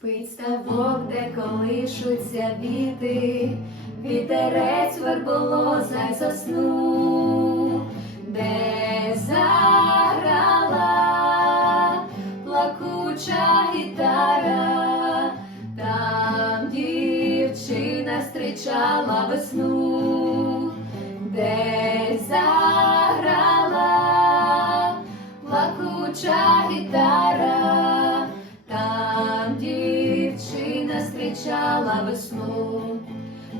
Спить ставок, де колишуться віти, вітерець верболоза заснув, де заграла плакуча гітара, там дівчина зустрічала весну, де заграла плакуча гітара, зустрічала весну,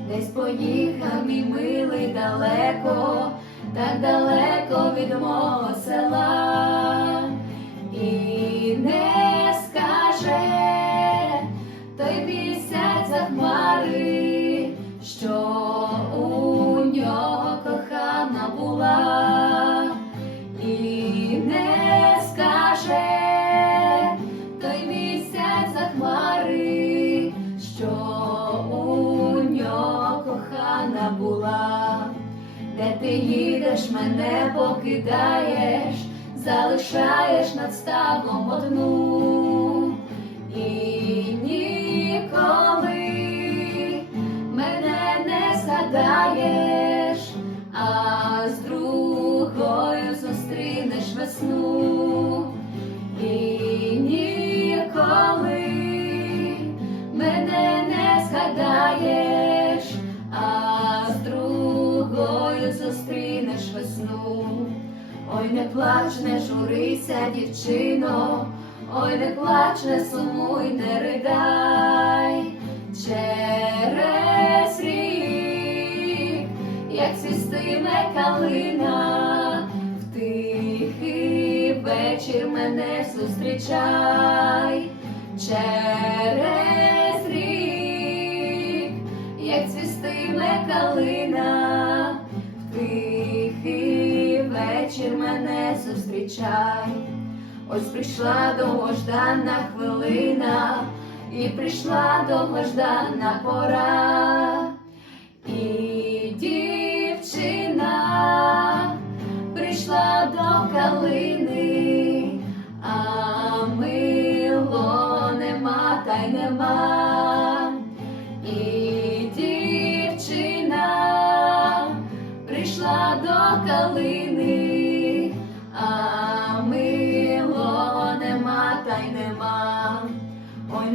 десь поїхав мій милий далеко, так далеко від мого села, і не ти їдеш, мене покидаєш, залишаєш над ставом одну. І ніколи мене не згадаєш, Ой, не плач, не журися, дівчино, ой, не плач, не сумуй, не ридай. Через рік, як свістиме калина, в тихий вечір мене зустрічай. Через рік, як цвістиме калина, в тихий вечір мене зустрічай. Ось прийшла довгождана хвилина, і прийшла довгождана пора, і дівчина прийшла до калини, а мило нема та й нема. І дівчина прийшла до калини,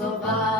слова.